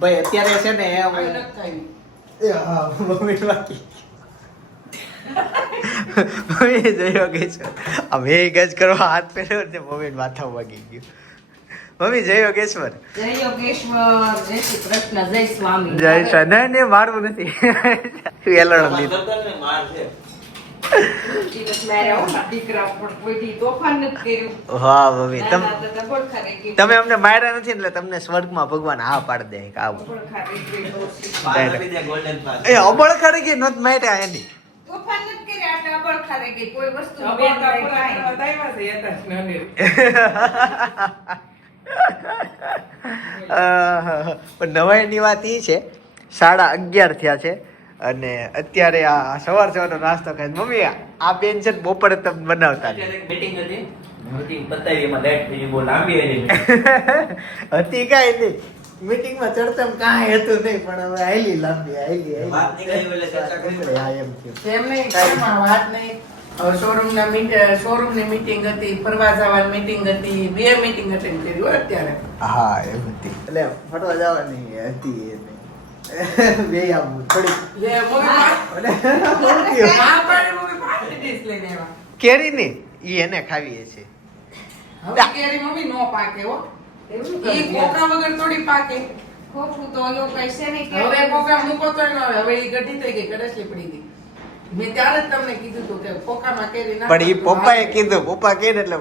ભાઈ અત્યારે છે ને મમ્મી બાકી મમ્મી જોયો કે છે અમે ગજ કરવા હાથ પહેર્યો ને મમ્મી માથા વાગી ગયું. મમ્મી જય યોગેશ્વર. જય યોગેશ્વર, જય શ્રી કૃષ્ણ, જય સ્વામી. જય સ્વામી. ને મારવું નથી એલણ લીધું. હા મમ્મી તમે અમને માર્યા નથી એટલે તમને સ્વર્ગમાં ભગવાન હા પાડી દે કે આવું. એ અબળખા રહી ગઈ નોત માર્યા એની. પણ નવાઈની વાત એ છે 11:30 થયા છે અને અત્યારે આ સવાર સવારનો નાસ્તો ખાય. મમ્મી આ બેન છે બપોરે તમે બનાવતા હતી કાંઈ નહીં મીટિંગમાં ચડતમ કાંઈ હતું નહીં પણ હવે આયલી લાંબી આયલી વાત નહીં. શોરૂમની મીટિંગ હતી, ફરવા જવાની મીટિંગ હતી, 2 મીટિંગ અટેન્ડ કરી હોય અત્યારે. હા એમ હતી એટલે ફરવા જવાની હતી બે આવું થોડી કેરી ની ઈ એને ખાવીએ છે. કેરી મમ્મી નો પાકે હો. ઈ કોકા વગર થોડી પાકે. ખોખું તો ઓલો કઈશે નહીં કે હવે કોકા મૂકો તો ન આવે. હવે ઈ ગઢી થઈ ગઈ, કડસલી પડી ગઈ. મેં ત્યારે જ તમને કીધું હતું કે કોકામાં કેરી ના. પણ ઈ પપ્પાએ કીધું પપ્પા કહે ને એટલે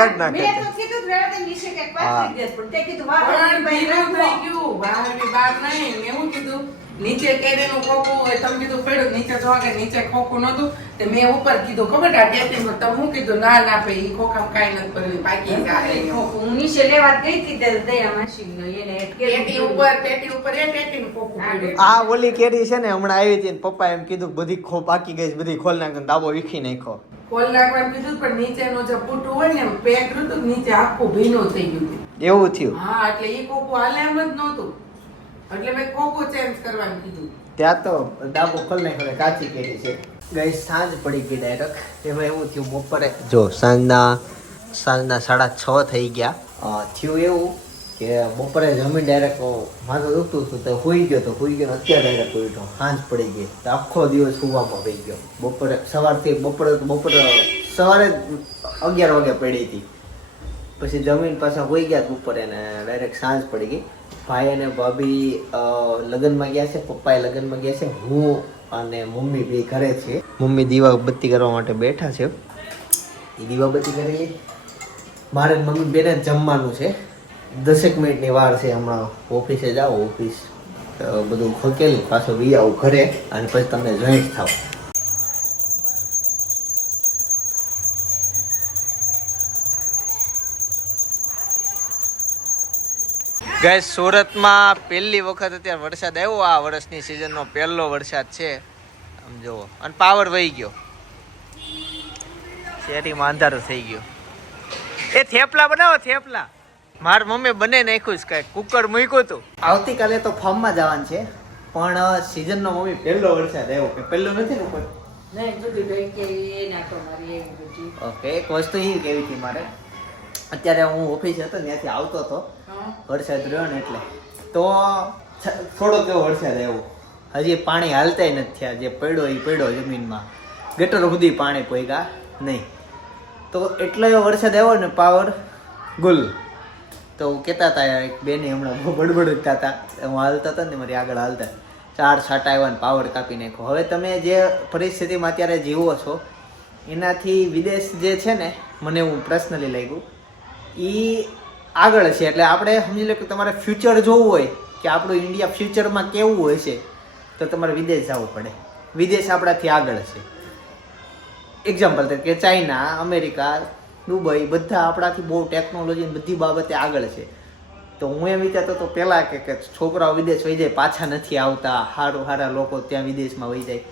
કાઢ નાખે. મેં તો કીધું રેડે નીચે કે વાત થઈ જશે પણ તે કીધું વાત પણ ભીનું થઈ ગયું. બહારની બહાર નહીં. મેં હું કીધું નીચે કેરીનું ખોખું હોય તમે કીધું પડ્યું નીચે જોવા કે નીચે ખોખું નતું તે મેં ઉપર કીધું ખબર આ ટેસ્ટિંગ તમે હું કીધું ના ના ભાઈ ઈ ખોખામાં કાઈ નથી પડ્યું પાકી જાય. હું નીચે લેવા ગઈ હતી તે દયા માસી એને પેટી ઉપર એ ટેટીનું ખોખું પડ્યું. આ ઓલી કેરી છે ને હમણાં આવી હતી ને પપ્પા એમ કીધું બધી પાકી ગઈ બધી ખોલ નાખી દાબો વીખી નાખ્યો. ખોલ નાખવાનું કીધું પણ નીચેનું જે ફૂટું હોય ને પેક હતું નીચે આખું ભીનું થઈ ગયું હતું. એવું થયું. હા એટલે ઈ ખોખું હાલે એમ જ નહોતું એટલે મેં ખોખું ચેન્જ કરવાનું કીધું. ત્યાં તો ડાબો ખોલ નાખ્યો કાચી કેરી છે. ગઈ સાંજ પડી ગઈ ડાયરેક્ટ એમાં એવું થયું બપોરે જો સાંજના 6:30 થઈ ગયા. થયું એવું કે બપોરે જમીન ડાયરેક્ટ માથું દુખતું હતું તો સુઈ ગયો અત્યારે ડાયરેક્ટ ઉઠ્યો. સાંજ પડી ગઈ તો આખો દિવસ સુવામાં પડી ગયો. બપોરે સવારે સવારે 11 વાગે પડી હતી પછી જમીન પાછા હોઈ ગયા બપોરે ને ડાયરેક્ટ સાંજ પડી ગઈ. ભાઈ અને ભાભી લગ્નમાં ગયા છે, પપ્પાએ લગ્નમાં ગયા છે, હું અને મમ્મી બે ઘરે છે. મમ્મી દીવાબત્તી કરવા માટે બેઠા છે. એ દીવાબત્તી કરી મારે મમ્મી બેને જમવાનું છે. 10 મિનિટની વાર છે. હમણાં ઓફિસે જાઓ ઓફિસ બધું ખકેલી પાછો વી આવું ઘરે અને પછી તમને જોઈન્ટ થાવ. ગાઈસ સુરતમાં પહેલી વખત અત્યારે વરસાદ આવ્યો. આ વર્ષની સિઝનનો પહેલો વરસાદ છે આમ જુઓ અને પાવર વહી ગયો. શેરીમાં અંધારું થઈ ગયો. એ થેપલા બનાવો થેપલા. માર મમ્મી બને નાખ્યું છે કાંઈ કુકર મૂક્યું હતું. આવતીકાલે તો ફાર્મમાં જવાનું છે પણ સિઝનનો મમ્મી પહેલો વરસાદ આવ્યો કે પહેલો નથી ને ઉપર ઓકે. એક વસ્તુ એ કેવી હતી મારે અત્યારે હું ઓફિસ હતો ત્યાંથી આવતો હતો વરસાદ રહ્યો ને એટલે તો થોડોક એવો વરસાદ આવ્યો. હજી પાણી હાલતાય નથી થયા. જે પડ્યો જમીનમાં ગટર સુધી પાણી પોગ્યા નહીં. તો એટલો એવો વરસાદ આવ્યો ને પાવર ગુલ. તો કહેતા હતા એક બેને હમણાં બહુ બડબડતા હતા. હું હાલતા હતા ને મારી આગળ હાલતા 4 છાંટા આવ્યા ને પાવર કાપી નાખ્યો. હવે તમે જે પરિસ્થિતિમાં અત્યારે જીવો છો એનાથી વિદેશ જે છે ને મને એવું પર્સનલી લાગ્યું એ આગળ છે. એટલે આપણે સમજી લો કે તમારે ફ્યુચર જોવું હોય કે આપણું ઇન્ડિયા ફ્યુચરમાં કેવું હોય છે તો તમારે વિદેશ જવું પડે. વિદેશ આપણાથી આગળ છે. એક્ઝામ્પલ તરીકે ચાઇના, અમેરિકા, દુબઈ બધા આપણાથી બહુ ટેકનોલોજી બધી બાબતે આગળ છે. તો હું એમ વિચારતો હતો પહેલાં કે છોકરાઓ વિદેશ વહી જાય પાછા નથી આવતા, સારા લોકો ત્યાં વિદેશમાં વહી જાય.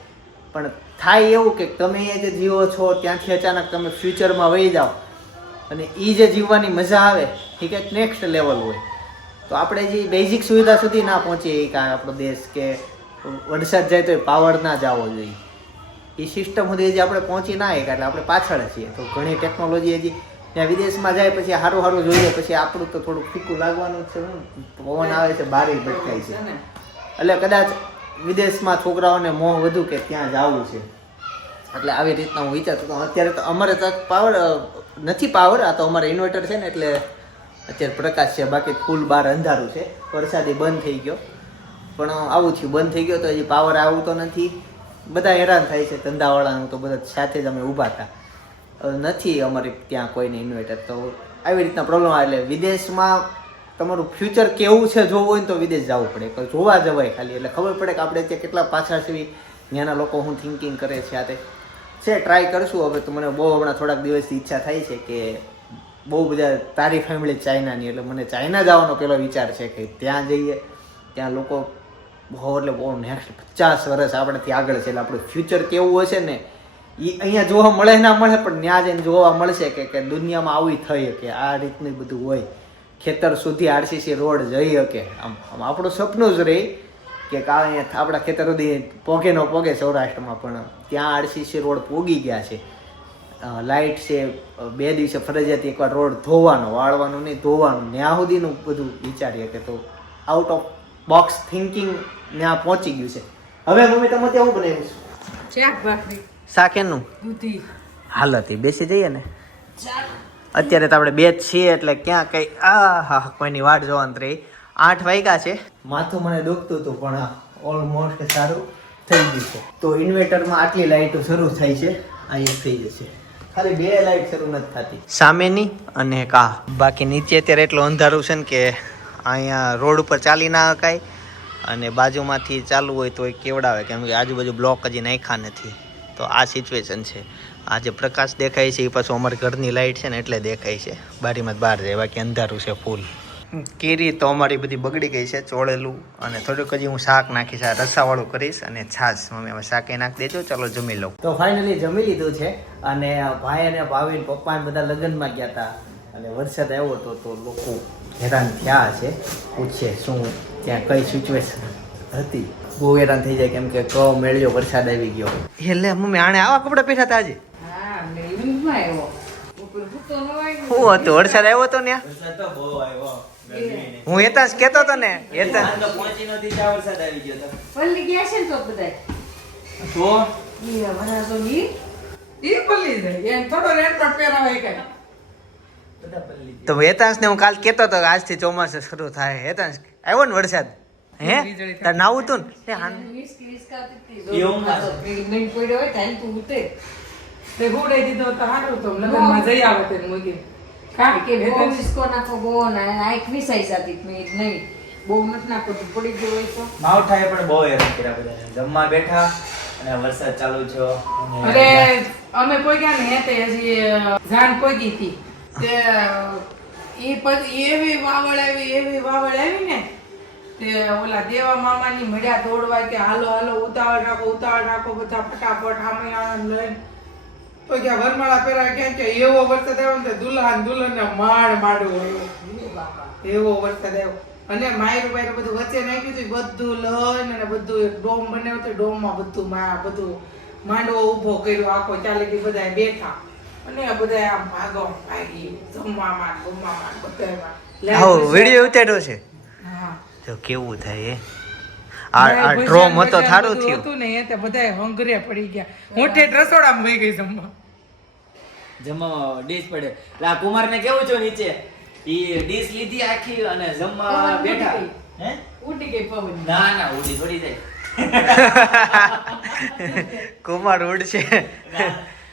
પણ થાય એવું કે તમે જે જીવો છો ત્યાંથી અચાનક તમે ફ્યુચરમાં વહી જાઓ અને એ જે જીવવાની મજા આવે એ કંઈક નેક્સ્ટ લેવલ હોય. તો આપણે જે બેઝિક સુવિધા સુધી ના પહોંચીએ કાંઈ આપણો દેશ કે વરસાદ જાય તો પાવર ના જવો જોઈએ એ સિસ્ટમ સુધી હજી આપણે પહોંચી ના એટલે આપણે પાછળ છીએ. તો ઘણી ટેકનોલોજી હજી ત્યાં વિદેશમાં જાય પછી સારું સારું જોઈએ પછી આપણું તો થોડુંક ફીકું લાગવાનું જ છે. હું પવન આવે છે બારી ભટકાય છે, એટલે કદાચ વિદેશમાં છોકરાઓને મોહ વધુ કે ત્યાં જવું છે, એટલે આવી રીતના હું વિચારતો હતો. અત્યારે તો અમારે તો પાવર નથી, પાવર આ તો અમારે ઇન્વર્ટર છે ને એટલે અત્યારે પ્રકાશ છે, બાકી ફૂલ બહાર અંધારું છે. વરસાદી બંધ થઈ ગયો પણ આવું થયું, બંધ થઈ ગયો તો હજી પાવર આવતો નથી. બધા હેરાન થાય છે ધંધાવાળાનું, તો બધા સાથે જ અમે ઊભા હતા. નથી અમારી ત્યાં કોઈને ઇન્વર્ટર, તો આવી રીતના પ્રોબ્લેમ આવે. એટલે વિદેશમાં તમારું ફ્યુચર કેવું છે જોવું હોય ને તો વિદેશ જવું પડે, પણ જોવા જવાય ખાલી, એટલે ખબર પડે કે આપણે ત્યાં કેટલા પાછા છીએ, ત્યાંના લોકો શું થિંકિંગ કરે છે. આ તે છે, ટ્રાય કરશું હવે. તો મને બહુ હમણાં થોડાક દિવસથી ઈચ્છા થાય છે કે બહુ બધા, તારી ફેમિલી ચાઇનાની, એટલે મને ચાઇના જવાનો પેલો વિચાર છે કે ત્યાં જઈએ, ત્યાં લોકો બહુ એટલે બહુ નેક્સ્ટ 50 વર્ષ આપણાથી આગળ છે, એટલે આપણું ફ્યુચર કેવું હશે ને એ અહીંયા જોવા મળે ના મળે, પણ ત્યાં જઈને જોવા મળશે કે દુનિયામાં આવી થઈ કે આ રીતનું બધું હોય. ખેતર સુધી આરસીસી રોડ જઈ શકે, આમ આપણું સપનું જ રહી કે અહીંયા આપણા ખેતર સુધી પોગે ન પોગે સૌરાષ્ટ્રમાં, પણ ત્યાં આરસીસી રોડ પોગી ગયા છે. લાઇટ છે, 2 દિવસે ફરજિયાત એકવાર રોડ ધોવાનો, વાળવાનું નહીં, ધોવાનું, ત્યાં સુધીનું બધું વિચારીએ કે તો આઉટ ઓફ બોક્સ થિંકિંગ ત્યાં પહોંચી ગયું છે. હવે મમ્મી તમે ત્યાં હું બનાવ્યું છે? શાક ભાખરી શાક એનું દૂધી હાલત બેસી જઈએ ને. અત્યારે તો આપણે 2 જ છીએ એટલે ક્યાં કઈ હા કોઈની વાટ જોવાનું રહી. 8 વાગ્યા છે. માથું મને દુખતું હતું પણ ઓલમોસ્ટ સારું થઈ ગયું છે. તો ઇન્વર્ટરમાં આટલી લાઇટો શરૂ થાય છે, અહીંયા થઈ જશે. ખાલી 2 લાઇટ શરૂ નથી થતી, સામેની અને કા. બાકી નીચે અત્યારે એટલું અંધારું છે ને કે અહીંયા રોડ ઉપર ચાલી ના શકાય, અને બાજુમાંથી ચાલુ હોય તો એ કેવડાવે, કેમ કે આજુબાજુ બ્લોક હજી નાખ્યા નથી. તો આ સિચ્યુએશન છે. આ જે પ્રકાશ દેખાય છે એ પાછું અમારી ઘરની લાઇટ છે ને એટલે દેખાય છે, બારીમાં જ બહાર જાય, બાકી અંધારું છે ફૂલ. કેરી તો અમારી બધી બગડી ગઈ છે, ચોળેલું, અને થોડુંક હજી હું શાક નાખીશ, આ રસાવાળું કરીશ, અને છાશ. મમ્મી હવે શાકે નાખી દેજો, ચાલો જમી લઉં. તો ફાઇનલી જમી લીધું છે, અને ભાઈ અને ભાભી પપ્પા બધા લગ્નમાં ગયા હતા, અને વરસાદ આવ્યો હતો તો લોકો હેરાન થયા છે. પૂછે શું ત્યાં કઈ સિચ્યુએશન હતી, બહુ હેરાન થઈ જાય, કેમ કે ક મેળ્યો વરસાદ આવી ગયો. એટલે મમ્મી આણે આવા કપડા પહેર્યા હતા આજે? હા, મેં ઊંઘમાં આવ્યો. ઉપર ભૂતો ન હોય ને. શું હતું, વરસાદ આવ્યો હતો ને? વરસાદ તો બહુ આવ્યો. હું એતાસ કેતો હતો ને, એતા આ તો પહોંચી નથી ત્યાં વરસાદ આવી ગયો તો. પલ્લી ગયા છે ને તો બધાય. તો ઈ હમણાં તો ઈ ઈ પલ્લી જાય એમ થોડો રેનકોટ પહેરાવાય કઈ. બધા પલ્લી ગયા. તો હેતાંશ ને હું કાલ કેતો હતો કે આજથી ચોમાસું શરૂ થાય. હેતાંશ આવ્યો ને વરસાદ? હે તાર નાવું તું ને? હિસકાતી એ ઊંઘમાં છે. પ્રેગ્નન્ટ પડ્યો હોય ત્યારે તું ઉઠે. તે હુડાઈ દીધો તો હારું તો લગનમાં જઈ આવે તે મૂકી. કા કે બહુ હિસકો નાખો બહુ ને આંખ વિસાઈ જાતી મેં નહીં બહુ નથી નાખો તો પડી ગયો હોય તો માવઠાએ પણ બહુ હેરાન કર્યા બધાને. જમવા બેઠા અને વરસાદ ચાલુ થયો. અરે અમે પોગ્યા ને તે હજી જાન પોગી હતી તે ઈ પછી એવી વાવળ આવી ને તે ઓલા દેવા મામાની મળ્યા દોડવા કે હાલો હાલો ઉતાવળ રાખો બધા ફટાફટ સામે આણંદ લઈને તો ક્યાં વરમાળા પહેરા ક્યાં કે એવો વરસાદ આવ્યો ને દુલ્હન માડું એવો વરસાદ આવ્યો. અને માયરું બધું વચ્ચે નાખ્યું હતું, બધું લઈને અને બધું એક ડોમ બનાવ્યો હતો, ડોમમાં બધું માંડવો ઊભો કર્યો આખો, ચાલી બધા બેઠા અને બધા આમ ભાગી જમવામાં બધામાં વિડીયો ઉતાર્યો છે. હા તો કેવું થાય આ ડ્રોમ હતો થારું થયું હતું ને એ તે બધાય હંગરે પડી ગયા. મોટે રસોડામાં વહી ગઈ જમવા. જમવા ડીશ પડે. એટલે આ કુમારને કેવું છો નીચે ઈ ડીશ લીધી આખી અને જમવા બેઠા. હે ઉડી ગઈ પવન ના ઉડી થોડી જાય. કુમાર ઉડશે.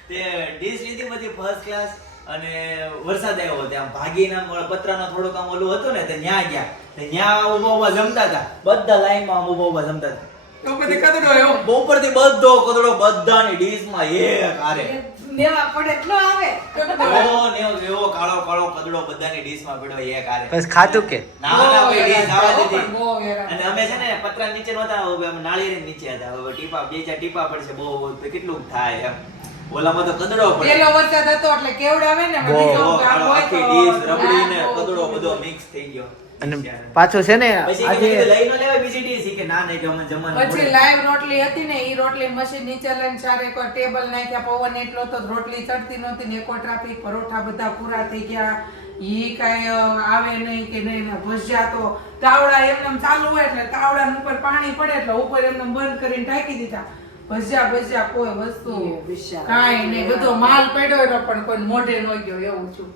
તે ડીશ લીધી બધી ફર્સ્ટ ક્લાસ અને વરસાદ આવ્યો ત્યાં ભાગીને આમ પતરાનો થોડુંક આમ ઓલું હતું ને તે ન્યા ગયા. તે ન્યા ઉભા જમતા હતા, બધા લાઈનમાં આમ ઉભા જમતા હતા. તો બધી કદડો આવ્યો બપોરથી બધો કદડો બધાની ડીશમાં એક હારે. મેવા પડે એટલો આવે એવો કાળો કદડો બધાની ડીશમાં પડ્યો એક હારે. બસ ખાધું કે ના કોઈ ડીશ આવવા દીધી. બહુ હેરાન. અને અમે છે ને પતરા નીચે નહોતા, અમે નાળિયેર નીચે હતા. હવે ટીપા 2-4 ટીપા પડશે, બહુ તો કેટલું થાય એમ. ઓલામાં તો કદડો પડે. પેલો વરસાદ હતો એટલે કેવડાવે ને બહુ, બધી આખી ડીશ રબડીને હા, કદડો બહુ બધો મિક્સ થઈ ગયો. અને પાછું છે ને પછી આજે કીધું લઈ ન લેવાય બીજી ડીશ કે ના નહીં કે અમે જમવાનું પછી મોડું. લાઈવ રોટલી હતી ને ઈ રોટલી મશીન નીચે લઈને ચારે કોઈ ટેબલ નાખ્યા પવન એટલો તો રોટલી ચડતી નહોતી ને એકો ટ્રાફિક પરોઠા બધા પૂરા થઈ ગયા ઈ કાંઈ આવે નહીં કે નહીં ને ભજીયા તો તાવડા એમને ચાલુ હોય એટલે તાવડા ઉપર પાણી પડે એટલે ઉપર એમને બંધ કરીને ઢાંકી દીધા ભજીયા કોઈ વસ્તુ કાંઈ નહીં બધો માલ પડ્યો એનો પણ કોઈ મોઢે ન ગયો એવું છું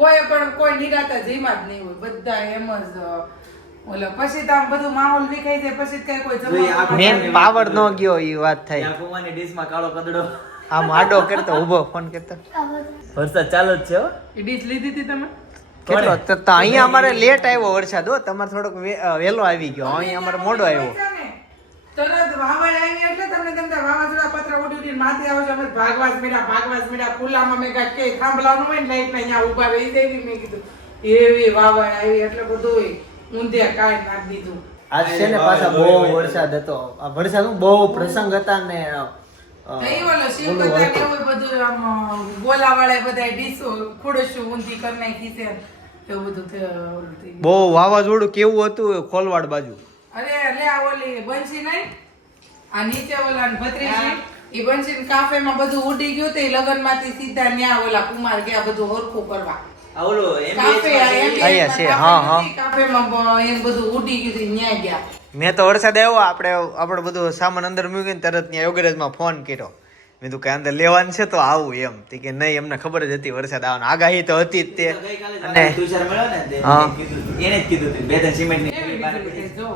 કોઈ નિરાતા જીમા જ નહીં હોય બધા એમ જ ઓલો પછી તો આમ બધું માહોલ વિખાઈ જાય પછી કઈ કોઈ જમવાનું મેન પાવર નો ગયો એ વાત થાય. ત્યાં કુવાની ડીશમાં કાળો કદડો. આમ આડો કરતો ઊભો ફોન કરતો વરસાદ ચાલુ જ છે હો. એ ડીશ લીધી હતી તમે કેટલો તો અહીંયા અમારે લેટ આવ્યો વરસાદ હો, તમારે થોડોક વહેલો આવી ગયો, અહીંયા અમારે મોડો આવ્યો. તરત વાવડ આવી એટલે તમને ગમતા વાવાઝોડા પત્ર ઉડી માથે આવો છો અમે ભાગવાસ મીડા ખુલ્લામાં મેં કાંઈક કે થાંભલાનું હોય ને લાઈટ અહીંયા ઊભા રહી દેવી મેં કીધું એવી વાવડ આવી એટલે બધું ઊંધે કાઢી નાખી દીધું. આજ છે ને પાછા બહુ વરસાદ હતો. આ વરસાદ બહુ પ્રસંગ હતા ને થઈ ઓલો શિવ કરતા કેવું બધું આમ ગોલાવાળા બધા ડીશો ખુડશું ઊંધી કરી નાખી છે એવું બધું ઓલું થઈ ગયું. બહુ વાવાઝોડું કેવું હતું ખોલવાડ બાજુ. અરે લે આ ઓલી બંસી નહીં આ નીચે ઓલા ભત્રીજી ઈ બંસી કાફેમાં બધું ઉડી ગયું તે લગન માંથી સીધા ન્યા ઓલા કુમાર ગયા બધું હરખું કરવા આ ઓલો કાફે અહીંયા છે, હા, હા. કાફેમાં એમ બધું ઉડી ગયું તે ન્યા ગયા. મેં તો વરસાદ આવ્યો આપણે બધું સામાન અંદર મૂકીને તરત ત્યાં યોગેરેજમાં ફોન કર્યો. મેં તું કે અંદર લેવાનું છે તો આવું એમ. તે કે નહીં અમને ખબર જ હતી વરસાદ આવવાનો, આગાહી તો હતી જ તે. અને તુષાર મળ્યો ને તે હા. એને જ કીધું હતું બે ત્રણ સિમેન્ટની એવી બહાર રીતે પડી. જો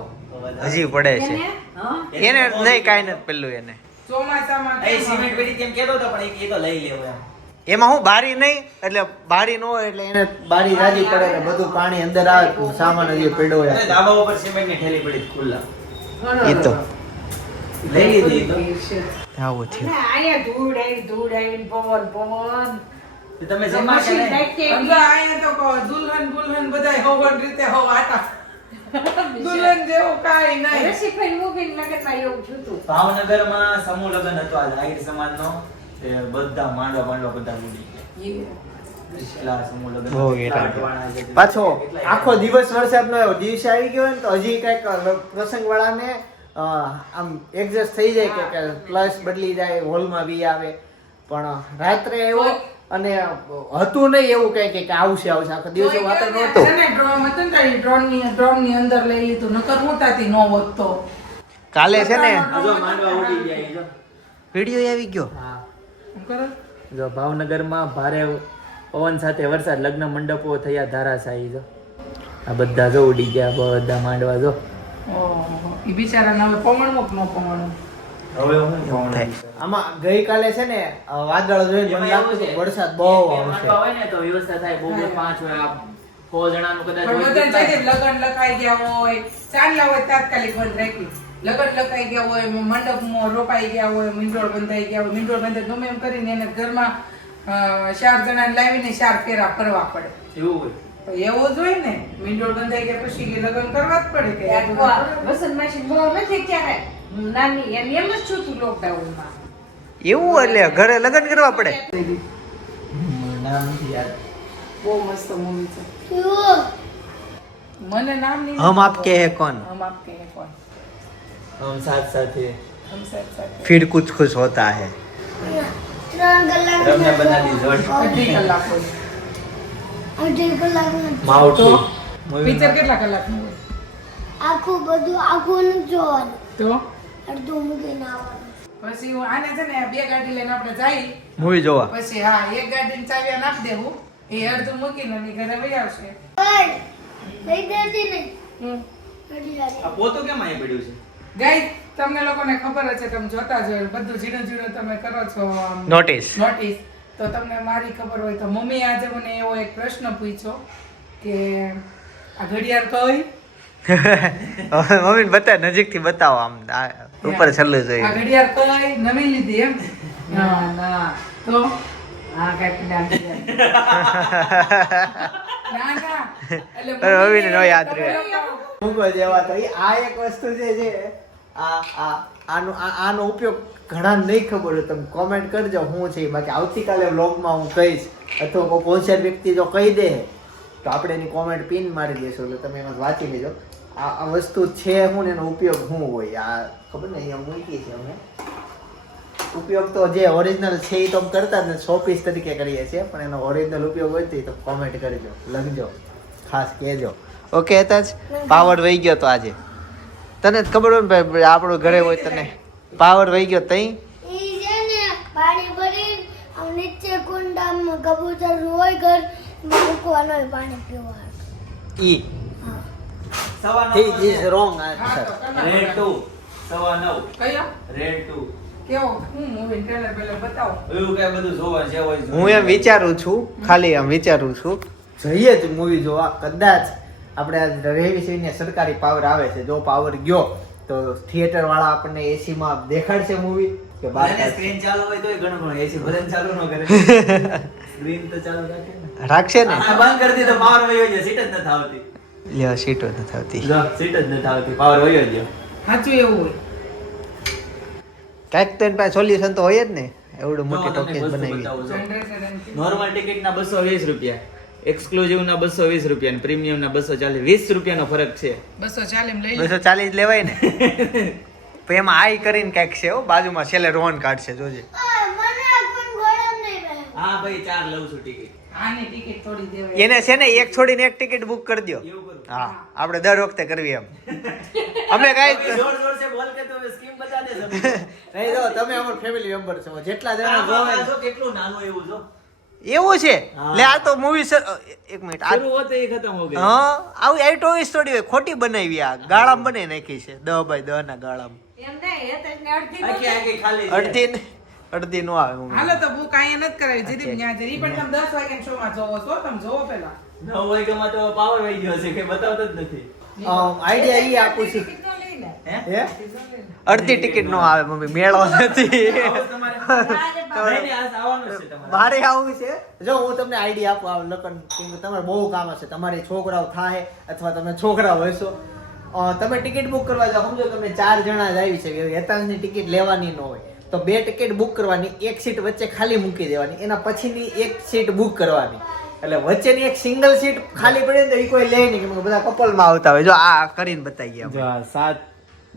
હજી પડે છે એને નહીં કાંઈ નથી પેલું એને ચોમાસામાં એ સિમેન્ટ પેટી કેમ કહેતો હતો પણ એ તો લઈ લેવો એમ. એમાં હું બારી નહીં એટલે બારી ન હોય એટલે એને બારી રાજી પડે એટલે બધું પાણી અંદર આવે સામાન હજી પડ્યો અરે હોય. ધાબા ઉપર સિમેન્ટની થેલી પડી ખુલ્લા. એ તો લઈ લીધી ઈ તો. આવું થયું. અહીંયા ધૂળ આવી પવન તો તમે જમા કે મશીન નહીં? નાખી અંદર અહીંયા તો કહો, દુલ્હન બધાય હવન રીતે હવ આટા દુલ્હન જેવું કાંઈ નહીં. રસીભાઈ મૂકીને લગનમાં એવું થયું હતું. ભાવનગરમાં સમૂહ લગ્ન હતો આજ આહિર સમાજનો. તે બધા માંડવા બધા ઉડી ગયા. કેટલા સમૂહ લગ્ન બહુ હતા, કેટલા અટવાણા છે. પાછો કેટલાય આખો દિવસ વરસાદ નો આવ્યો, દિવસે આવી ગયો ને તો હજી કઈક પ્રસંગ વાળાને આમ એડજસ્ટ થઈ જાય કે પ્લસ બદલી જાય, હોલમાં બી આવે. પણ રાત્રે આવ્યો અને હતું નહીં એવું કઈ કે આવશે આખો દિવસ એવું વાતાવરણ નહોતું. છે ને ડ્રોન હતું ને તારી ડ્રોનની અંદર લઈ લીધું નકર મોટાથી ન હોત તો. કાલે છે ને આ જો માંડવા ઉડી ગયા ઈ જો. વિડીયો આવી ગયો. હા. શું કરે? જો ભાવનગરમાં ભારે પવન સાથે વરસાદ, લગ્ન મંડપો થયા ધારાશાયી. જો આ બધા જો ઉડી ગયા બધા માંડવા જો. ઓહો, ઈ બિચારાને હવે પવણવું કે ન પવણવું? હવે હું આમાં ગઈકાલે છે ને વાદળ જોઈને મને લાગતું હતું વરસાદ બહુ આવશે. હોય ને તો વ્યવસ્થા થાય. બહુ 5 હોય આ 100 જણાનું કદાચ પણ હોય બધાને તો છે કે લગન લખાઈ ગયા હોય, ચાંદલા હોય તાત્કાલિક બંધ રાખી. લગન લખાઈ ગયા હોય, મંડપમાં રોપાઈ ગયા હોય, મીંડોળ બંધાઈ ગયા હોય, મીંડોળ બંધાઈ ગમે એમ કરીને એને ઘરમાં 4 જણાને લાવીને 4 ફેરા ફરવા પડે. એવું હોય. તો એવું જ હોય ને, મીંડોળ બંધાઈ ગયા પછી કે લગન કરવા જ પડે કે વસંત માસી બહુ નથી ક્યારે નાની એમ જ છું તું લોકડાઉનમાં. એવું એટલે ઘરે લગ્ન કરવા પડે. નામ નથી યાદ. બહુ મસ્ત મૂવી છે. મને નામ નહીં હમ આપકે હે કોન, હમ આપકે હે કોન, હમ સાથ સાથે હમ સાથ સાથે. फिर कुछ कुछ होता है. રમને બનાવી જોડ. 2.5 કલાક હોય. માવઠું. પિક્ચર કેટલા કલાકનું હોય? આખું બધું આખું નથી જોવાનું, તો અડધું મૂકીને આવવાનું. પછી હું આને છે ને 2 ગાડી લઈને આપણે જાય મૂવી જોવા. પછી હા 1 ગાડીની ચાવી નાખી દેવું, એ અડધું મૂકીને એની ઘરે વહી આવશે. પણ લઈ દેતી નહીં. આ પોતું કેમ અહીં પડ્યું છે? ગાઈસ, તમને લોકોને ખબર જ છે, તમે જોતા જ હોય બધું ઝીણું ઝીણું તમે કરો છો નોટિસ. નોટિસ. તો તમને મારી ખબર હોય તો મમ્મી આજે મને એવો એક પ્રશ્ન પૂછ્યો કે આ ઘડિયાળ કઈ? મમ્મી બતાવ, નજીક થી બતાવો, આમ ઉપર છલ્લું આ જોયું. ઘડિયાળ કઈ નવી લીધી એમ? ના ના તો હા કાંઈક ના ના ના એટલે મમ્મીને ન યાદ તમે રહે. લોકો- મૂકો જેવા તો આ એક વસ્તુ છે આનો ઉપયોગ ઘણા નહીં ખબર હોય, તમે કોમેન્ટ કરજો શું છે. બાકી આવતીકાલે વ્લોગમાં હું કહીશ, અથવા કોઈ હોશિયાર વ્યક્તિ જો કહી દે તો આપણે એની કોમેન્ટ પિન મારી દઈશું એટલે તમે એમાં વાંચી લેજો આ વસ્તુ છે શું ને એનો ઉપયોગ શું હોય. આ ખબર ને અહીંયા મૂકી છે અમે. ઉપયોગ તો જે ઓરિજિનલ છે એ તો અમે કરતા જ ને શોપીસ તરીકે કરીએ છીએ, પણ એનો ઓરિજિનલ ઉપયોગ હોય તો કોમેન્ટ કરજો, લખજો, ખાસ કહેજો. ઓકે હેતાજ, પાવર વહી ગયો તો આજે તને જ ખબર હોય ને ભાઈ, આપણું ઘરે હોય તને પાવર વહી ગયો તઈ ઈ છે ને પાણી ભરી આમ નીચે કુંડામાં કબૂતર હોય ઘર મૂકવાનો હોય પાણી પીવા. ઈ સવા નવ He is wrong હા, answer. તો કરના. રેડ 2 9:15 કયો રેડ 2 કેવો હું મૂવી ટ્રેલર પેલા બતાવો. એવું કઈ બધું જોવા જે હોય હું એમ વિચારું છું, ખાલી એમ વિચારું છું જઈએ જ મૂવી જોવા. કદાચ આપણે આ રેવી સરકારી પાવર આવે છે, જો પાવર ગયો તો થિયેટર વાળા આપણને એસી માં દેખાડશે મૂવી કે બહાર સ્ક્રીન ચાલુ હોય તોય ઘણું ઘણું એસી ભલે ચાલુ ન કરે સ્ક્રીન તો ચાલુ રાખે ને. રાખશે ને. આ બંધ કરી દીધો પાવર વયો ગયો, સીટ જ નથી આવતી. લ્યો સીટો નથી આવતી. જો સીટ જ નથી આવતી, પાવર વયો ગયો. સાચું એવું હોય. કાંઈક તો એની પાસે સોલ્યુશન તો હોય જ ને, એવડું મોટી જો તમને ટોકીઝ વસ્તુ બનાવી. બતાવું છું. જનરેશન એમ નોર્મલ ટિકિટ ના 220 રૂપિયા, એક્સક્લુઝિવ ના 220 રૂપિયા અને પ્રીમિયમ ના 240, 20 રૂપિયાનો ફરક છે. 240 લઈ લો. 240 જ લેવાય ને. પણ એમાં આઈ કરીને કાંઈક છે હો, બાજુમાં છેલ્લે રોહન કાઢશે જોજે. મને આ કોઈ ગોળમ નહીં રહે. હા ભાઈ 4 લઉં છું ટિકિટ. આની ટિકિટ થોડી દેવાય. એને છે ને એક છોડીને એક ટિકિટ બુક કરી દો. એવું કરું. હા, આપણે દર વખતે કરવી એમ. અમે કાંઈ જોર જોર से બોલ કે તો સ્કીમ બતા દે સબ. નહીં જો તમે અમારું ફેમિલી મેમ્બર છો, જેટલા જણા આ જોવે જો કેટલું નાનું એવું જો. એવું છે. હા. લે આ તો મૂવી એક મિનિટ આ શરૂ હોતે એ ખતમ હો ગઈ. હા આવી આઈટોવી સ્ટોરી હોય, ખોટી બનાવી. આ ગાળામ બનાવી નાખી છે 10x10 ના ગાળામ. એમ નહીં, એ તો એને અડધી આખી નહોતી. આખી ખાલી છે. અડધી ને અડધી નો આવે movie. હાલો તો બુક અહીંયા નથી કરાવી, જીરીક ન્યા જઈ. ઈ પણ તમે 10 વાગ્યાના શો માં જોવો છો, તમે જોવો પેલા. 9 વાગ્યામાં તો પાવર વહી ગયો છે કે બતાવતો જ નથી. આઈડિયા ઈ આપું છું. ટિકિટ તો લઈ લે. હે અડધી ટિકિટ નો આવે મમ્મી, મેળો નથી. આવો તમારે નહીં, નહીં, આ આવવાનું જ છે તમારે. મારે આવું છે. જો હું તમને આઈડિયા આપું, આ લખન કેમ કે તમારે બહુ કામ હશે, તમારે છોકરાઓ થાય અથવા તમે છોકરા હશો, તમે ટિકિટ બુક કરવા જાઓ, સમજો તમે 4 જણા જ આવી છે, હેતાંશની ટિકિટ લેવાની ન હોય તો 2 ટિકિટ બુક કરવાની, એક સીટ વચ્ચે ખાલી મૂકી દેવાની, એના પછીની એક સીટ બુક કરવાની, એટલે વચ્ચેની એક સિંગલ સીટ ખાલી પડે ને તો એ કોઈ લે નહીં, કેમ કે બધા કપલમાં આવતા હોય. જો આ કરીને બતાવી જો આ 7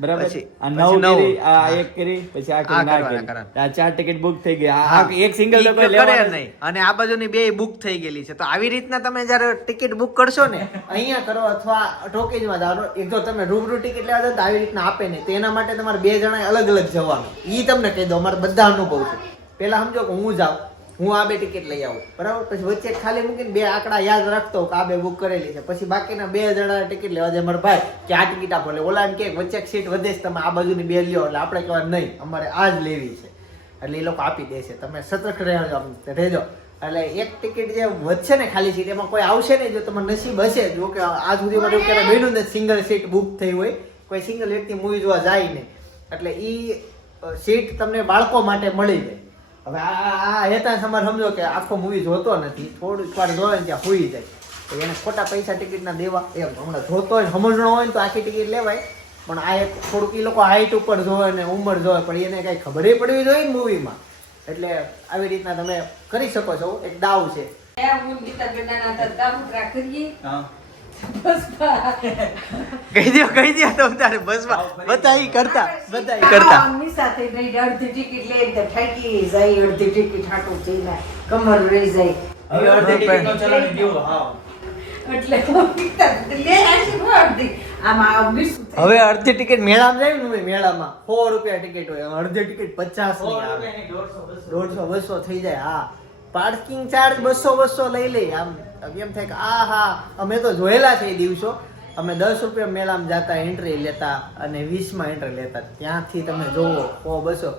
બરાબર, પછી આ પછી 9 કરી, નવ. આ 1 કરી, પછી આ કરી, આ ના કરવાના, કરી. કરવાના. આ 4 ટિકિટ બુક થઈ ગઈ. આ હા, એક સિંગલ તો કોઈ કરે લેવાનું નહીં. અને આ બાજુની 2 બુક થઈ ગયેલી છે, તો આવી રીતના તમે જ્યારે ટિકિટ બુક કરશો ને અહીંયા કરો અથવા ટોકેજમાં જાઓ, એક જો તમે રૂબરૂ ટિકિટ લેવા જાઓ તો આવી રીતના આપે નહીં, તો એના માટે તમારે 2 જણા અલગ અલગ જવાનું. ઈ તમને કહી દો, અમારા બધા અનુભવ છે. પેલા સમજો કે હું જાઉં, હું આ 2 ટિકિટ લઈ આવું બરાબર, પછી વચ્ચે ખાલી મૂકીને 2 આંકડા યાદ રાખતો કે આ 2 બુક કરેલી છે, પછી બાકીના 2 જણા ટિકિટ લેવા જાય મારા ભાઈ કે આ ટિકિટ આપો, એટલે ઓલા એમ કે વચ્ચે એક સીટ વધે છે, તમે આ બાજુની 2 લ્યો, એટલે આપણે કહેવાય નહીં અમારે આ જ લેવી છે, એટલે એ લોકો આપી દેશે. તમે સતર્ક રહેજો. એટલે એક ટિકિટ જે વધશે ને ખાલી સીટ, એમાં કોઈ આવશે નહીં, જો તમારે નસીબ હશે. જો કે આજ સુધી માટે ક્યારે બન્યું નથી સિંગલ સીટ બુક થઈ હોય, કોઈ સિંગલ વ્યક્તિ મૂવી જોવા જાય નહીં, એટલે ઈ સીટ તમને બાળકો માટે મળી જાય. હવે આ હેતાંશ અમારે સમજો કે આખો મૂવી જોતો નથી, થોડીક વાર જોવે ને ત્યાં હોઈ જાય, તો એને ખોટા પૈસા ટિકિટના દેવા. એમ હમણાં જોતો હોય સમજણો હોય ને તો આખી ટિકિટ લેવાય, પણ આ એક થોડુંક એ લોકો હાઈટ ઉપર જોવે ને ઉંમર જોવે, પણ એને કઈ ખબર પડવી જોઈએ ને મૂવીમાં. એટલે આવી રીતના તમે કરી શકો છો, એક દાવ છે. એ હું ગીતા બેનાના હતા, કાબુતરા કરીએ. હા. બસ બા. કહી દો તમે તારે બસમાં બધા ઈ કરતા આ અમની સાથે નહીં, અડધી ટિકિટ લઈ તો ઠાકી જાય, અડધી ટિકિટ હાટું થઈ જાય, કમર રહી જાય. હવે અડધી ટિકિટનો ચલાવી દ્યો. હા. એટલે હું ગીતા લે આશી હું અડધી. આમાં 20 થઈ. હવે અડધી ટિકિટ મેળામાં જાય ને મેળામાં 100 રૂપિયા ટિકિટ હોય, અડધી ટિકિટ 50 ની આવે, 150 200 થઈ જાય. હા, પાર્કિંગ ચાર્જ 200 લઈ લે. આમ એમ થાય કે આ હા અમે તો જોયેલા છે એ દિવસો. અમે 10 રૂપિયા મેળામાં જતા, એન્ટ્રી લેતા અને 20 માં એન્ટ્રી લેતા. ત્યાંથી તમે જોવો 100 200.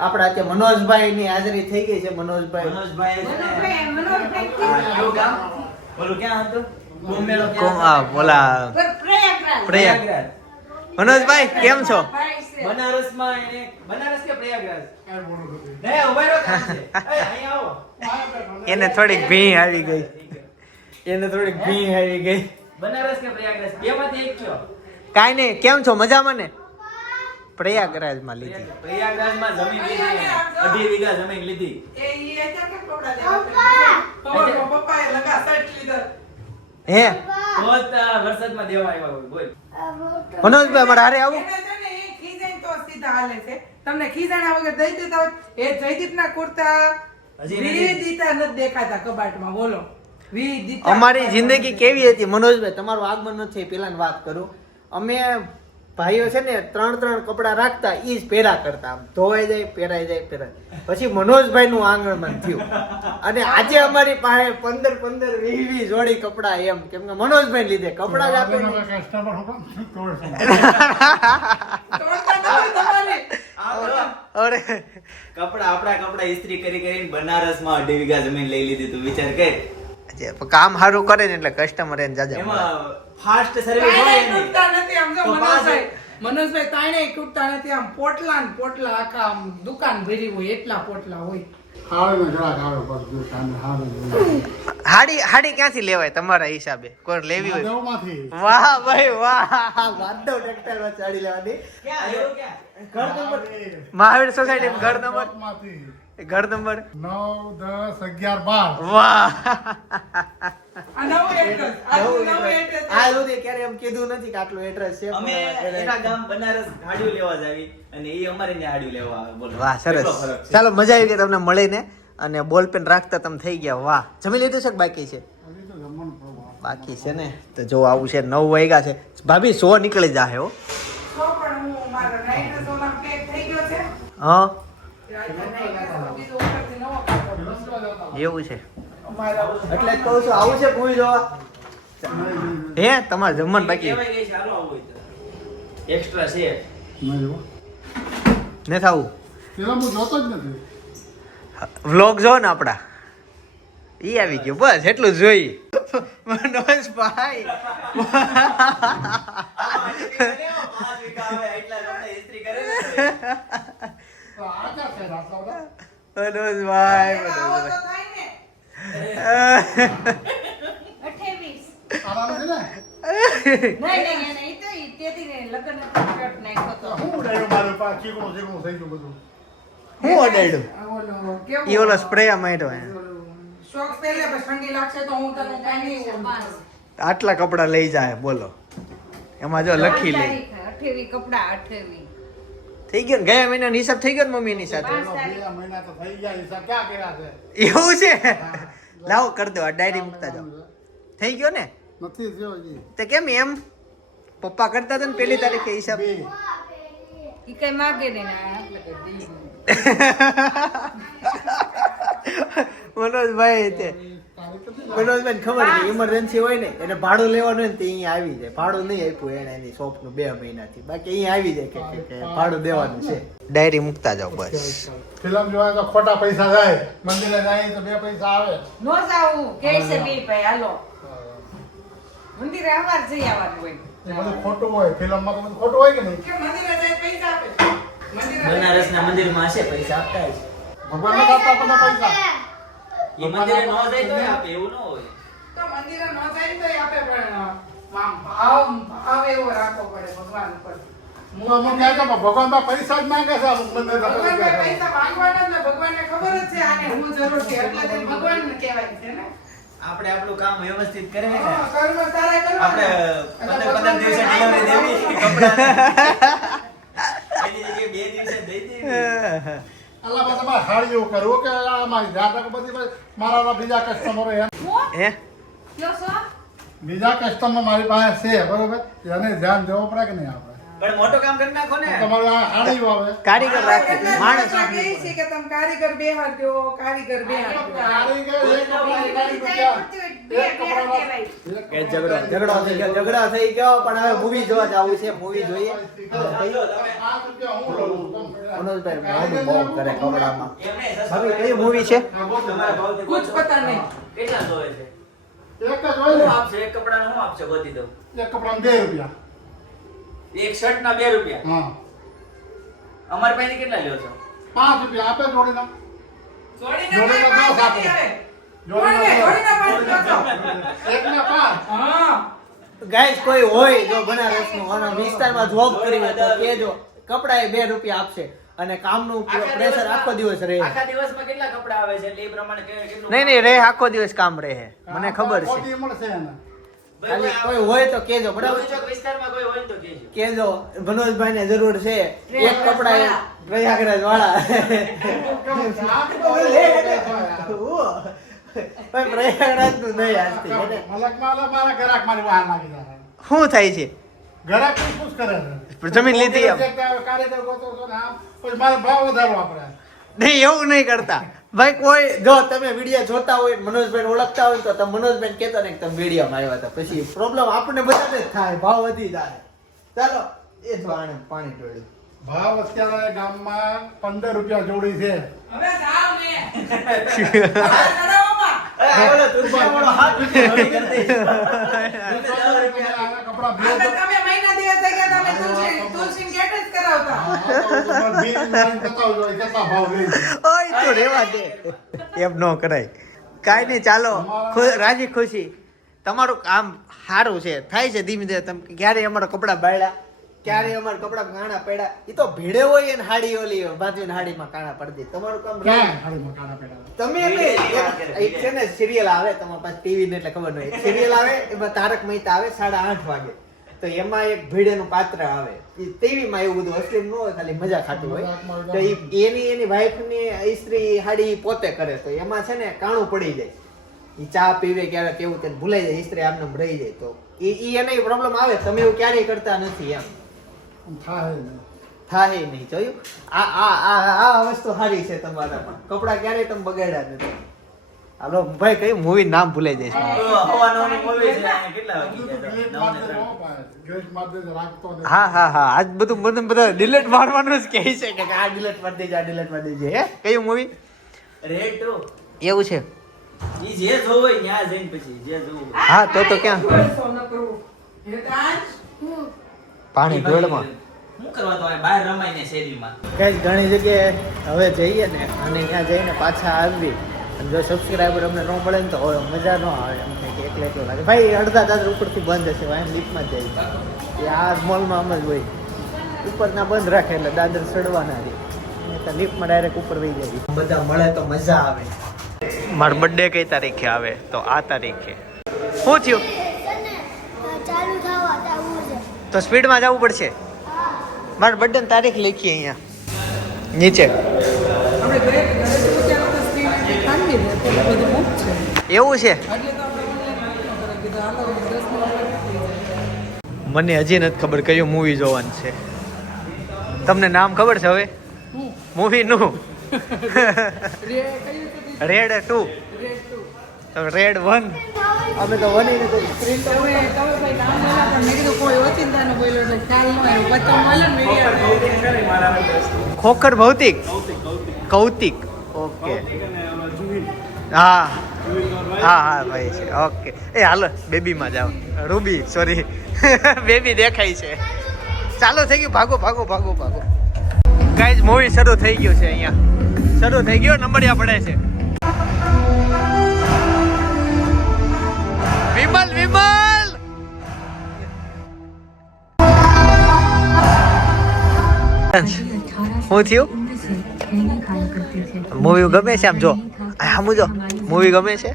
આપણા અત્યારે મનોજભાઈ ની હાજરી થઈ ગઈ છે. મનોજભાઈ મનોજભાઈ છે ને, મનોજભાઈ આ કયું ગામ? ઓલું ક્યાં હતું? કુંભ મેળો ક્યાં આ હતો? બોલા પ્રયાગરાજ. પ્રયાગ. મનોજભાઈ કેમ છો? ભાઈ છે. બનારસમાં બનારસ કે પ્રયાગરાજ? નહીં, ઉભા રહો, કામ છે. એ, અહીં આવો. એને થોડીક ભી આવી ગઈ. બનારસ કે પ્રયાગરાજ? બેમાંથી એક કયો? કાઈ નહીં, કેમ છો? મજામાં ને? પ્રયાગરાજમાં લીધી. પ્રયાગરાજમાં જમીન લીધી, 2.5 વીઘા જમીન લીધી. એ ઈ અત્યારે કેમ કપડાં લેવા? ખબર પપ્પાએ લગા શર્ટ લીધા. હે તો જ વરસાદમાં દેવા આવ્યા હોય બોલ. મનોજભાઈ મારે હારે આવું એને છે ને એ ખીજાય તો સીધા હાલે છે. તમને ખીજાણા વગર દઈ દેતા હોત, એ જયદીપના કુર્તા હજી વિદિતા નથી દેખાતા કબાટમાં, બોલો. વિદિતા અમારી જિંદગી કેવી હતી મનોજભાઈ, તમારું આગમન નથી પેલા વાત કરું. અમે ભાઈઓ છે ને 3 કપડા રાખતા ઈ જ પહેરા કરતા, આમ ધોવાઈ જાય પહેરાઈ જાય પહેરાય. પછી મનોજભાઈ નું આગમન થયું અને આજે અમારી પાસે 15-20 જોડી કપડા એમ, કેમ કે મનોજભાઈ લીધે કપડા જ આપે ને. તોડતા નથી તમારે. અરે કપડા આપણા કપડા ઇસ્ત્રી કરીને બનારસમાં 2.5 વીઘા જમીન લઈ લીધી, તું વિચાર કર. કામ સારું કરે ને એટલે કસ્ટમર એને જાજા મળે. એમાં ફાસ્ટ સર્વિસ હોય તાણે ને તૂટતા નથી આમ જો તો મનોજભાઈ. મનોજભાઈ તાણે તૂટતા નથી આમ, પોટલા ને પોટલા આખા આમ દુકાન ભરી હોય એટલા પોટલા હોય. હાડી ક્યાંથી લેવાય તમારા હિસાબે? કોઈ લેવી હોય? વાહ ભાઈ વાહ, માધવ ટેક્સટાઇલ માં સાડી લેવાની. ક્યાં આવ્યો ક્યાં? ઘર નંબર મહાવીર સોસાયટી ઘર નંબર 9, 10, 11, 12. વાહ. આ નવું એડ્રેસ, આ નવું એડ્રેસ. આ સુધી ક્યારે એમ કીધું નથી કે આટલું એડ્રેસ છે. અમે એના ગામ બનારસ હાડીઓ લેવા જાવી અને એ અમારે ત્યાં હાડીઓ લેવા આવે, બોલો. વાહ સરસ. કેટલો ફરક છે. ચાલો મજા આવી ગઈ તમને મળીને, અને બોલ પેન રાખતા તમે થઈ ગયા. વાહ, જમી લીધું છે કે બાકી છે? બાકી છે ને, તો જો આવું છે. 9 વાગ્યા છે ભાભી, 100 નીકળી જાહે હો. તો પણ હું મારા નાઈટ ડ્રેસ ઓલા પેક થઈ ગયો છે. હા બીજો ઉપરથી નવો કાપડ. એવું છે અમારા એટલે કહું છું આવું છે પૂરી જોવા. હે તમારે જમવાનું બાકી કહેવાય ગઈ છે, હાલો આવું હોય તો. એક્સ્ટ્રા છે. ને થાવું પેલા હું જોતો જ નથી. વ્લોગ જો ને આપડા ઈ આવી ગયો, બસ એટલું જોઈ. મનોજભાઈ આમાં ઇસ્ત્રી કરે, 5 વીઘા આવે એટલા કપડા ઇસ્ત્રી કરે ને. તો આ ક્યાં છે રાખતા બધા? મનોજભાઈ આવો તો થાય ને. આરામ છે ને? તો હું ઉડાડ્યું મારું પા ચીકણું થઈ ગયું બધું. હું ઓડાડ્યું ઓલો કેવું? ઈ ઓલો સ્પ્રે માર્યો હે. શોખ પહેલે પછી ઠંડી લાગશે તો હું તને કાંઈ નહીં બોલું. આટલા કપડા લઈ જાય બોલો, એમાં જો લખી લે. 28 કપડા 28 થઈ ગયો ને, ગયા મહિનાનો હિસાબ થઈ ગયો ને મમ્મીની સાથે. એનો 2 મહિના તો થઈ ગયા, હિસાબ ક્યાં કર્યા છે? એવું છે? લાવો કરી દો, આ ડાયરી મૂકતા જાઓ. થઈ ગયો ને? નથી થયો હજી. તે કેમ એમ પપ્પા કરતા હતા ને 1 તારીખે હિસાબ. બે. ઈ કઈ માગે નહીં ને આટલે કઈ દી નહીં. મનોજભાઈ તે તારીખ કેટલી? મનોજભાઈ ખબર છે ઇમરજન્સી હોય ને એટલે ભાડું લેવાનું હોય ને તે અહીંયા આવી જાય. ભાડું નહીં આપ્યું એને એની શોપનું 2 મહિનાથી, બાકી અહીંયા આવી જાય કે ભાડું દેવાનું છે. ડાયરી મૂકતા જાઓ બસ. ફિલ્મ જોવા તો ખોટા પૈસા જાય, મંદિરે જાય તો 2 પૈસા આવે. નો જાવું કે છે બે ભાઈ હાલો મંદિરે આવાર જઈ આવવાનું હોય. એ બધું ખોટું હોય, ફિલ્મમાં તો બધું ખોટું હોય કે નહીં? કે મંદિરે જાય પૈસા આપે. મંદિરે જાય બનારસના મંદિરમાં હશે, પૈસા આપતા હશે. ભગવાનને તો આપતા આપણને પૈસા. એ મંદિરે ન જાય તોય આપે, એવું ન હોય. તો મંદિરે ન જાય તોય આપે, પણ આમ ભાવ એવો રાખવો પડે ભગવાન ઉપર. હું અમુક ક્યાં કે ભગવાન તો પૈસા જ માંગે છે, અમુક મંદિર તો ભગવાનને પૈસા. પૈસા માંગવાના જ ને, ભગવાનને ખબર જ છે આને હું જરૂર છે એટલે તે ભગવાનને કહેવાય છે ને. આપણે આપણું કામ વ્યવસ્થિત કરે ને, હા, કર્મ સારા આપણે કરવાના. 15 દિવસે ડિલિવરી દેવી કપડાની. એની જગ્યાએ 2 દિવસે દઈ દેવી. અલ્લા બસ અમારે હાડીઓ કરવું કે આ મારી જાત બધી મારા બીજા કસ્ટમરો હે કયો છો બીજા કસ્ટમર મારી પાસે છે, બરોબર? એને ધ્યાન દેવું પડે કે નહીં આપણે? પણ મોટું કામ કરી નાખો ને. તમારે આ હાડીઓ આવે. કારીગર રાખી એટલે માણસ. કહે છે કે તમે કારીગર બેહાડ દો, કારીગર બેહાડ દો. કારીગર એક કપડાની કારીગર ક્યાં? એક કપડાનો કે ઝઘડો થઈ ગયો, ઝઘડો થઈ ગયો, પણ હવે મૂવી જોવા જવું છે. મૂવી જોઈએ. ₹5 હું લઉં. મનોજભાઈ બહુ કરે કપડામાં. એમને હવે કઈ મૂવી છે? તમારા ભાવથી કુછ પતા નહીં. કેટલા જોવે છે? એક જ હોય શું ને? આપશે? એક કપડાનું શું આપશે? ગોતી દઉં. એક કપડાના ₹2. એક શર્ટના 2 રૂપિયા. હા, અમારી પાસે કેટલા લ્યો છો? ₹5 આપે જોડીના. જોડીને જોડીને કાંઈ દસ પાંચ આપે. નથી આવે. જોડીને જોડીને દસ. જોડીને પાંચ દો. એકના 5. હા. ગાઈસ કોઈ હોય જો બનારસનું અને વિસ્તારમાં જોબ કરી હોય તો કહેજો. કપડા એ 2 રૂપિયા આપશે અને કામનું પ્રેશર આખો દિવસ રહે. આખા દિવસમાં કેટલા કપડા આવે છે એટલે એ પ્રમાણે કેટલું નહીં રે, આખો દિવસ કામ રહે. મને ખબર છે. ખોટી મળશે એને. ખાલી કોઈ હોય તો કેજો બરાબર ચોક વિસ્તારમાં કોઈ હોય તો કહેજો. કેજો મનોજભાઈ ને જરૂર છે એક કપડા પ્રયાગરાજ વાળા પ્રયાગરાજ નું નહીં આજથી મલકમાં મારા ગ્રાહક મારી વાર લાગી જાય. શું થાય છે ગ્રાહક પૂછ કરે છે. જમીન લીધી એમ કારીગર ગોતો છો ને આમ પછી મારે ભાવ વધારવા પડે. નહીં એવું નહીં કરતા ભાઈ કોઈ જો તમે વિડીયો જોતા હોય મનોજભાઈ ઓળખતા હોય તો તમે મનોજભાઈ કહેતા ને કે તમે વિડીયોમાં આવ્યા હતા પછી પ્રોબ્લેમ આપણને બધાને જ થાય ભાવ વધી જાય ચાલો એ જ પાણી ઢોળ્યું ભાવ અત્યારે ગામમાં 15 રૂપિયા જોડી છે. હવે જાવ ને કરાવોમાં ઓલો તુલસીવાળો હાથ રૂપિયા હળી કરી દઈશ. આના કપડા બે આપણે તમે મહિના દિવસ થઈ ગયા તમે તુલસી ગેટ જ કરાવતા બિલ મારી બતાવજો એ કેટલા ભાવ લે છે. ઓય તો રેવા દે એમ ન કરાય કાઈ નહીં ચાલો રાજી ખુશી તમારું કામ સારું છે થાય છે ધીમે ધીમે તમે ક્યારે અમારા કપડા બાળ્યા ક્યારે અમારા કપડા કાણા પડ્યા એ તો ભીડે હોય ને હાડી ઓલી બાજુની હાડીમાં કાણા પડી દે તમારું કામ ક્યાં હાડીમાં કાણા પેડા? તમે એક છે ને સિરિયલ આવે તમારી પાસે ટીવી ને એટલે ખબર નહીં સિરિયલ આવે એમાં તારક મહેતા આવે 8:30 વાગે તો એમાં એક ભીડેનું પાત્ર આવે ટીવી માં એવું બધું અસલી ન હોય ખાલી મજા ખાતી હોય તો એની વાઈફ ની સ્ત્રી હાડી પોતે કરે તો એમાં છે ને કાણું પડી જાય ઈ ચા પીવે ક્યારેક કેવું તેને ભૂલાઈ જાય સ્ત્રી આમને રહી જાય તો ઈ એને પ્રોબ્લેમ આવે તમે એવું ક્યારેય કરતા નથી એમ થાય ને. થાય નહીં જોયું આ વસ્તુ સારી છે તમારામાં કપડા ક્યારેય તમે બગાડ્યા નથી હાલો ભાઈ કઈ મૂવી નામ ભૂલાઈ જાય છે હવાનોની movie છે અને કેટલા વાગી બધું ગયા? delete મારી દેજો, ભાઈ. delete મારી દેજો, રાખતો નહીં. હા આજ બધું બધા ડિલીટ મારવાનું જ કહે છે કે આ ડિલીટ મારી દેજે આ ડિલીટ મારી દેજે હે કયું મૂવી Red two. એવું છે ઈ જે જોવું હોય ન્યા જઈને પછી જે જોવું હોય. હા તો ક્યાં સોનો કરું હેતાંશ પાણી ઢોળમાં શું કરવા તો આ બહાર રમાય ને શેરીમાં. કઈ ઘણી જગ્યાએ હવે જઈએ ને અને ત્યાં જઈને પાછા આવી અને જો સબસ્ક્રાઈબર અમને ન મળે ને તો હવે મજા ન આવે એમ થાય કે એકલા એકલો લાગે ભાઈ અડધા દાદર ઉપરથી બંધ હશે વાઈન લિફ્ટમાં જ જાય એ આ મોલમાં આમ જ હોય ઉપરના બંધ રાખે એટલે દાદર ચડવાના રહે લિફ્ટમાં ડાયરેક્ટ ઉપર વહી જાય બધા મળે તો મજા આવે મારો બર્થડે કઈ તારીખે આવે તો આ તારીખે શું થયું ચાલુ થવા આવું છે. તો સ્પીડમાં જવું પડશે મારા બર્થડે તારીખ લખી અહીંયા નીચે આપણે ઘરે પૂછ્યા તો સ્ક્રીન ખાંડી દે તો બધું બુક છે એવું છે એટલે તો આપણે ઓનલાઈન કીધું હાલો 10 મિનિટ મને હજી નથી ખબર કયું મૂવી જોવાનું છે તમને નામ ખબર છે હવે મૂવી નું રેડ 2 તો રેડ 1 અમે તો 1 ની તો સ્ક્રીન તો તમે ભાઈ નામ બોલા પણ મેં કીધું કોઈ ઓચિંતાનો બોલ્યો એટલે ખ્યાલ ન આવ્યો પછી મળે ને વિડીયો ખોખર ભૌતિક કૌતિક ઓકે હા ભાઈ છે ઓકે એ હાલો બેબીમાં જાઓ રૂબી સોરી બેબી દેખાય છે ચાલો થઈ ગયું ભાગો ગાઈઝ મૂવી શરૂ થઈ ગયું છે અહીંયા શરૂ થઈ ગયો નંબરિયા પડે છે વિમલ શું થયું મૂવી ગમે છે આમ જો આમ જો મૂવી ગમે છે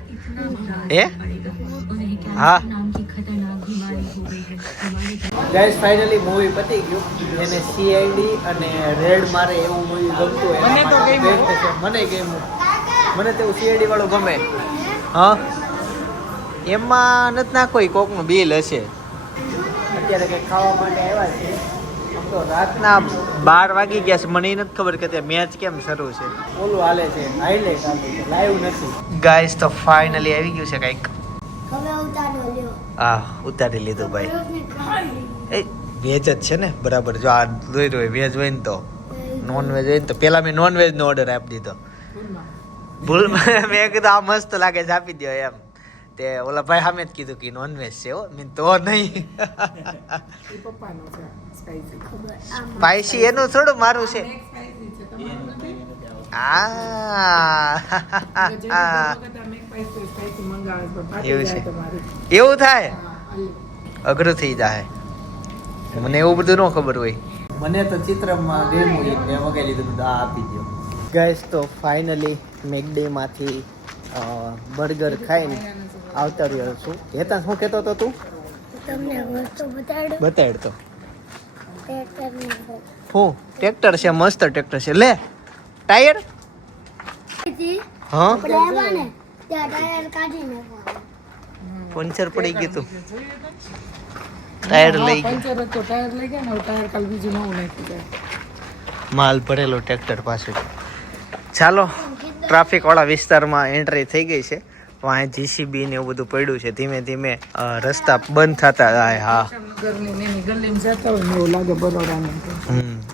એ હા ગાઈસ ફાઇનલી મૂવી પતી ગયું એને સીઆઈડી અને રેડ મારે એવું મૂવી ગમતું હોય મને તો ગમ્યું. મને ગમ્યું મને તો સીઆઈડી વાળું ગમે હા એમાં નથી ના કોઈ કોકનું બિલ હશે અત્યારે કંઈક ખાવા માટે આવ્યા છે આમ તો રાતના 12 વાગી ગયા છે મને એ નથી ખબર કે મેચ કેમ શરૂ છે ઓલું હાલે છે હાઈલાઇટ હાલે છે લાઈવ નથી ગાઈસ તો ફાઇનલી આવી ગયું છે કંઈક હવે ઉતારો લ્યો. હા ઉતારી લીધું ભાઈ બરફની ખાંડી. એ વેજ જ છે ને બરાબર જો આ દોર્યું હોય વેજ હોય ને તો નોન વેજ હોય ને તો પેલા મેં નોન વેજ નો ઓર્ડર આપી દીધો ભૂલ મેં કીધું આ મસ્ત લાગે છે આપી દો એમ તે ઓલા ભાઈ સામે જ કીધું કે નોન વેજ છે હો મેં તો નહીં એ પપ્પાનો છે સ્પાઈસી ખબર આમ. સ્પાઈસી એનું થોડું મારું છે એક સ્પાઈસી છે તમારું નથી આ એવું છે. એવું થાય અઘરું થઈ જાય મને એવું બધું ન ખબર હોય મને તો ચિત્રમાં ડેમો એક મેં મગાવી લીધું બધું આ આપી દો ગાઈસ તો ફાઇનલી મેકડીમાંથી બર્ગર ખાઈને આવતા રહ્યો છું હેતા શું કહેતો હતો તું તમને વસ્તુ બતાડું બતાડ તો ટ્રેક્ટરની હું ટ્રેક્ટર છે, મસ્ત ટ્રેક્ટર છે. લે ટાયર. હતી હા આપણે આવ્યા ને ત્યાં ટાયર કાઢી નાખવાનું. પંચર પડી ગયું તું, ટાયર લઈ ગયું. પંચર હતો, ટાયર લઈ ગયા ને હવે ટાયર કાલ બીજું નવું નાખી જાય. માલ ભરેલો ટ્રેક્ટર પાસે. ચાલો ટ્રાફિક વાળા વિસ્તારમાં એન્ટ્રી થઈ ગઈ છે. વાંહે જીસીબી ને એવું બધું પડ્યું છે. ધીમે ધીમે રસ્તા બંધ થતા જાય. હા જામનગરની ને એની ગલીમાં જતા હોય ને એવું લાગે બરોડાને.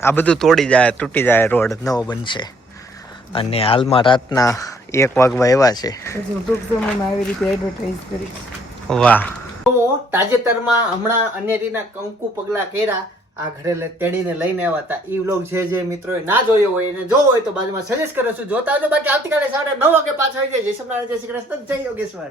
આ બધું તોડી જાય, તૂટી જાય, રોડ નવો બનશે. અને હાલમાં રાતના 1 વાગવા એવા છે. પછી હું ટૂંક સમયમાં આવી રીતે એડવર્ટાઇઝ કરી. વાહ. તો તાજેતરમાં હમણાં અનેરીના કંકુ પગલા કર્યા, આ ઘરે તેડીને લઈને આવ્યા હતા. ઈ વ્લોગ જે મિત્રોએ ના જોયો હોય એને જોવો હોય તો બાજુમાં સજેસ્ટ કરું છું, જોતા આવજો. બાકી આવતીકાલે 9:30 વાગે પાછા આવી જાય. જય સોમનાથ, જય શ્રી કૃષ્ણ, જય યોગેશ્વર.